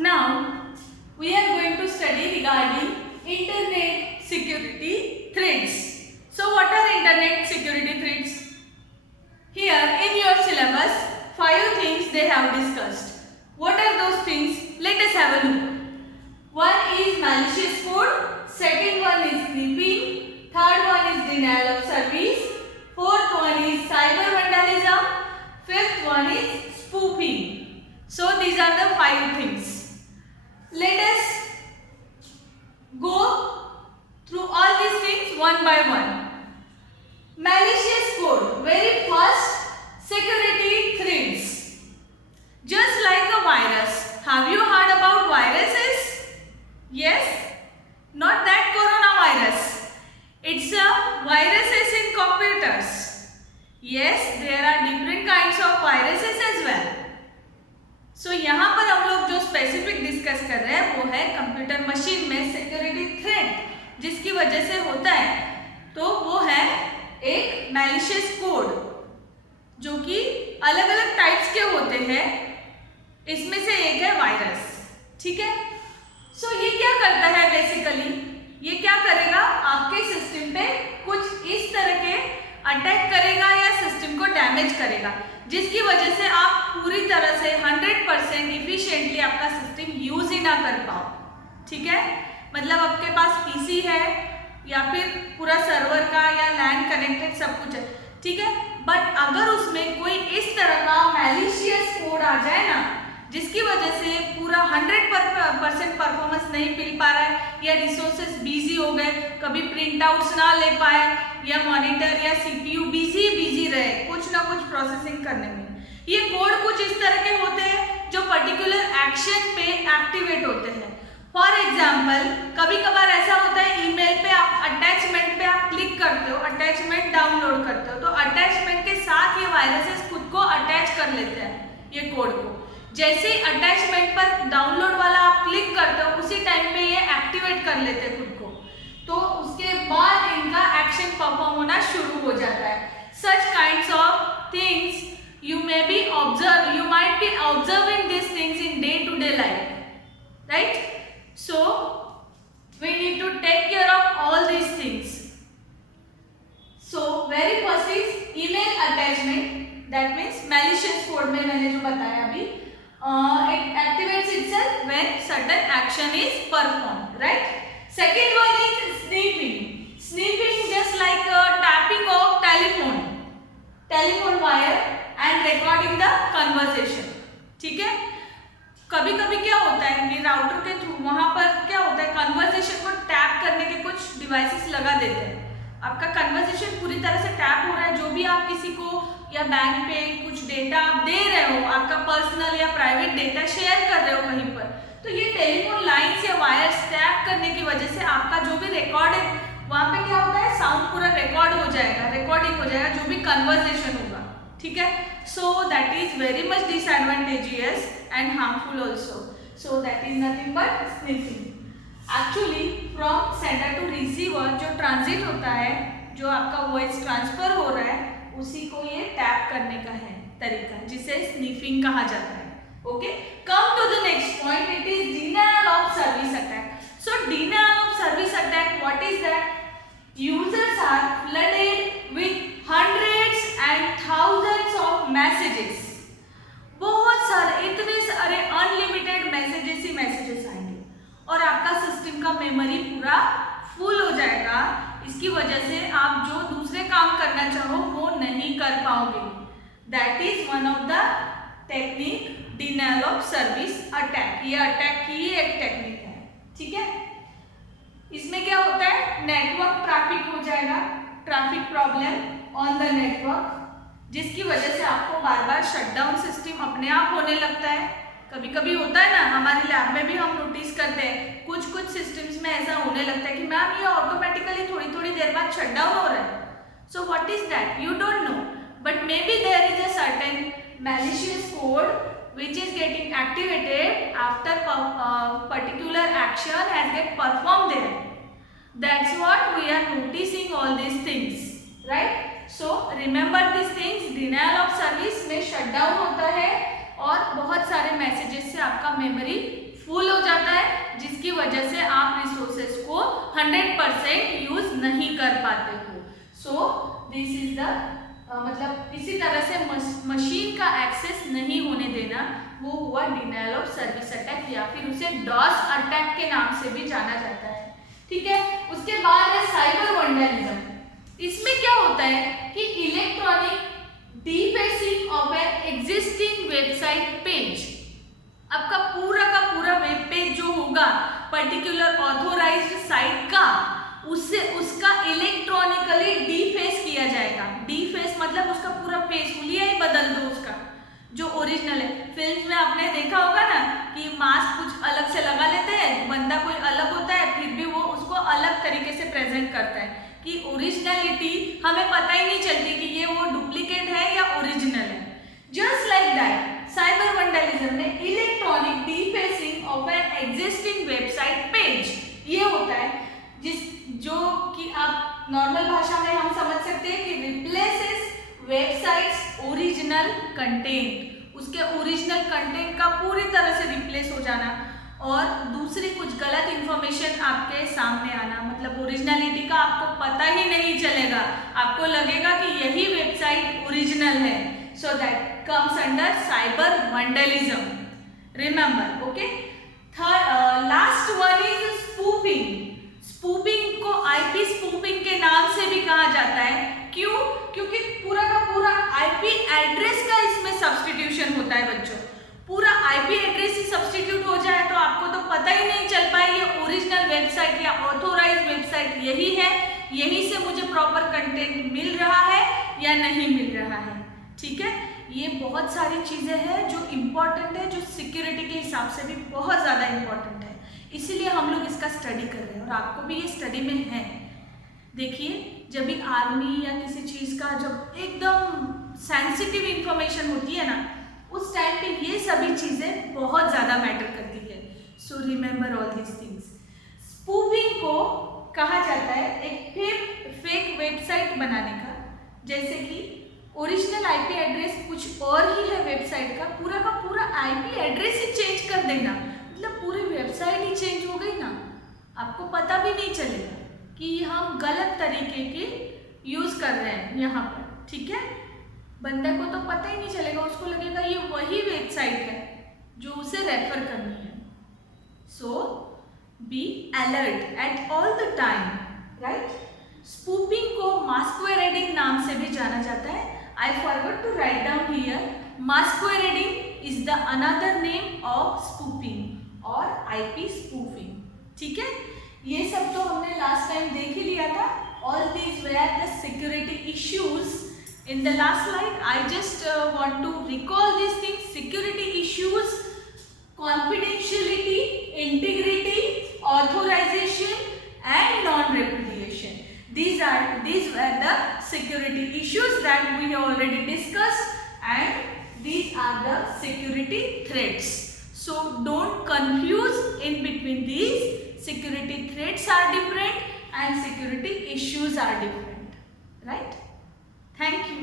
Now we are going to study regarding internet security threats. So what are internet security threats? Here in your syllabus 5 things they have discussed. What are those things? Let us have a look. One is malicious code, second one is snooping, third one is denial of service, fourth one is cyber vandalism, fifth one is spoofing. So these are the 5 things. Let us go through all these things one by one. Malicious code, very first security threats. Just like a virus. Have you heard about viruses? Yes? Not that coronavirus. It's a viruses in computers. Yes, there are different kinds of viruses as well. So यहाँ पर हम लोग जो specific discuss कर रहे हैं वो है कंप्यूटर मशीन में सिक्योरिटी थ्रेट जिसकी वजह से होता है, तो वो है एक मैलिशियस कोड जो कि अलग अलग टाइप्स के होते हैं। इसमें से एक है वायरस। ठीक है, सो ये क्या करता है बेसिकली, ये क्या करेगा, आपके सिस्टम पे कुछ इस तरह के अटैक करेगा या सिस्टम को डैमेज करेगा जिसकी वजह से आप पूरी तरह से 100% इफिशिएंटली आपका सिस्टम यूज ही ना कर पाओ। ठीक है, मतलब आपके पास पीसी है या फिर पूरा सर्वर का या लैन कनेक्टेड सब कुछ है, ठीक है, बट अगर उसमें कोई इस तरह का मैलिशियस कोड आ जाए ना जिसकी वजह से पूरा 100% परफॉर्मेंस नहीं मिल पा रहा है या रिसोर्सेज बिजी हो गए, कभी प्रिंट आउट्स ना ले पाए या मॉनिटर या सीपीयू बिजी रहे कुछ ना कुछ प्रोसेसिंग करने में, ये कोड कुछ इस तरह के होते हैं जो पर्टिकुलर एक्शन पे एक्टिवेट होते हैं। फॉर एग्जाम्पल, कभी कभार ऐसा होता है ईमेल पे आप अटैचमेंट पे आप क्लिक करते हो, अटैचमेंट डाउनलोड करते हो, तो अटैचमेंट के साथ ये वायरसेस खुद को अटैच कर लेते हैं ये कोड को। जैसे ही अटैचमेंट पर डाउनलोड वाला आप क्लिक करते हो उसी टाइम पे ये एक्टिवेट कर लेते हैं खुद को, तो उसके बाद इनका एक्शन परफॉर्म होना शुरू हो जाता है। Such kinds of things you might be observing these things in day-to-day life, right? So we need to take care of all these things. So very first is email attachment, that means malicious code में मैंने जो बताया अभी, it activates itself when certain action is performed, right? Second one is snooping just like tapping of telephone wire and recording the conversation. ठीक है, कभी कभी क्या होता है कि राउटर के थ्रू वहां पर क्या होता है, कन्वर्सेशन को टैप करने के कुछ डिवाइसेस लगा देते हैं। आपका कन्वर्सेशन पूरी तरह से टैप हो रहा है, जो भी आप किसी को या बैंक पे कुछ डेटा आप दे रहे हो, आपका पर्सनल या प्राइवेट डेटा शेयर कर रहे हो कहीं पर, तो ये टेलीफोन लाइन्स या वायर्स टैप करने की वजह से आपका जो भी रिकॉर्ड है वहां पे क्या होता है, साउंड पूरा रिकॉर्डिंग हो जाएगा जो भी कन्वर्सेशन होगा। ठीक है, so that is very much disadvantageous and harmful also. So that is nothing but sniffing. Actually from sender to receiver जो ट्रांजिट होता है, जो आपका वॉइस ट्रांसफर हो रहा है, उसी को ये टैप करने का है तरीका, जिसे स्निफिंग कहा जाता है। Okay, come to the next point, it is denial of service attack. So denial of service attack, what is that? Users are flooded with hundreds and thousands of messages, बहुत सारे, इतने सारे अनलिमिटेड मैसेजेस ही messages आएंगे और आपका system का memory पूरा full हो जाएगा। इसकी वजह से आप जो दूसरे काम करना चाहो वो नहीं कर पाओगे। That is one of the technique denial of service attack. ये अटैक की एक टेक्निक है। ठीक है, इसमें क्या होता है, नेटवर्क ट्रैफिक हो जाएगा, traffic problem on the network, जिसकी वजह से आपको बार बार शटडाउन सिस्टम अपने आप होने लगता है। कभी कभी होता है ना, हमारे लैब में भी हम नोटिस करते हैं कुछ सिस्टम्स में ऐसा होने लगता है कि मैम ये ऑटोमेटिकली थोड़ी देर बाद शटडाउन हो रहा है। So what is that, you don't know, but maybe there is a certain malicious code which is getting activated after particular action has get performed there. That's what we are noticing all these things, right? So remember these things. Denial of service में shutdown होता है और बहुत सारे messages से आपका memory full हो जाता है, जिसकी वजह से आप रिसोर्सेज को 100% यूज नहीं कर पाते हो। सो दिस इज द मतलब इसी तरह से मशीन का एक्सेस नहीं होने देना, वो हुआ डिनायल ऑफ सर्विस अटैक या फिर उसे डॉस अटैक के नाम से भी जाना जाता है। ठीक है, उसके बाद है साइबर वैंडलिज्म। इसमें क्या होता है कि electronic defacing of an existing website page. आपका पूरा का पूरा वेब पेज जो होगा पर्टिकुलर ऑथोराइज्ड साइट का, उससे उसका इलेक्ट्रॉनिकली डीफेस किया जाएगा। डीफेस मतलब उसका पूरा फेस हुलिया ही बदल दो उसका जो ओरिजिनल है। फिल्म्स में आपने देखा होगा ना कि मास्क कुछ अलग से लगा लेते हैं, बंदा कोई अलग होता है, फिर भी वो उसको अलग तरीके से प्रेजेंट करता है कि ओरिजिनलिटी हमें पता ही नहीं चलती कि ये वो डुप्लीकेट है या ओरिजिनल है। Just like that cyber vandalism में electronic defacing of an existing website page ये होता है, जो कि आप नॉर्मल भाषा में हम समझ सकते हैं कि रिप्लेसेस वेबसाइट्स ओरिजिनल कंटेंट, उसके ओरिजिनल कंटेंट का पूरी तरह से रिप्लेस हो जाना और दूसरी कुछ गलत इंफॉर्मेशन आपके सामने आना, मतलब ओरिजिनलिटी का आपको पता ही नहीं चलेगा, आपको लगेगा कि यही वेबसाइट ओरिजिनल है। So that comes under cyber vandalism, remember. Okay, third last one is spoofing. Spoofing को आईपी स्पूफिंग के नाम से भी कहा जाता है। क्यों? क्योंकि पूरा का पूरा आईपी एड्रेस का इसमें सब्स्टिट्यूशन होता है बच्चों। पूरा आईपी एड्रेस ही सब्स्टिट्यूट हो जाए तो आपको तो पता ही नहीं चल पाए ये ओरिजिनल वेबसाइट या ऑथोराइज्ड वेबसाइट यही है, यहीं से मुझे प्रॉपर कंटेंट मिल रहा है या नहीं मिल रहा है। ठीक है, ये बहुत सारी चीजें हैं जो इम्पोर्टेंट है, जो सिक्योरिटी के हिसाब से भी बहुत ज़्यादा इम्पोर्टेंट है, इसीलिए हम लोग इसका स्टडी कर रहे हैं और आपको भी ये स्टडी में है। देखिए, जब भी आर्मी या किसी चीज़ का जब एकदम सेंसिटिव इंफॉर्मेशन होती है ना, उस टाइम पे ये सभी चीज़ें बहुत ज़्यादा मैटर करती है। So remember all this things. Spoofing को कहा जाता है एक फेक वेबसाइट बनाने का, जैसे कि ओरिजिनल आईपी एड्रेस कुछ और ही है वेबसाइट का पूरा आईपी एड्रेस ही चेंज कर देना, मतलब पूरी वेबसाइट ही चेंज हो गई ना, आपको पता भी नहीं चलेगा कि हम गलत तरीके की यूज कर रहे हैं यहाँ पर। ठीक है, बंदे को तो पता ही नहीं चलेगा, उसको लगेगा ये वही वेबसाइट है जो उसे रेफर करनी है। So be alert at all the time, right. Spoofing को मास्क्वेरेडिंग नाम से भी जाना जाता है। I forgot to write down here. Masquerading is the another name of spoofing or IP spoofing. ठीक है, ये सब तो हमने लास्ट टाइम देख ही लिया था। All these were the security issues. In the last slide, I just want to recall these things: security issues, confidentiality, integrity, authorization, and non-repudiation. These were the security issues that we have already discussed, and these are the security threats. So don't confuse in between these. Security threats are different and security issues are different, right? Thank you.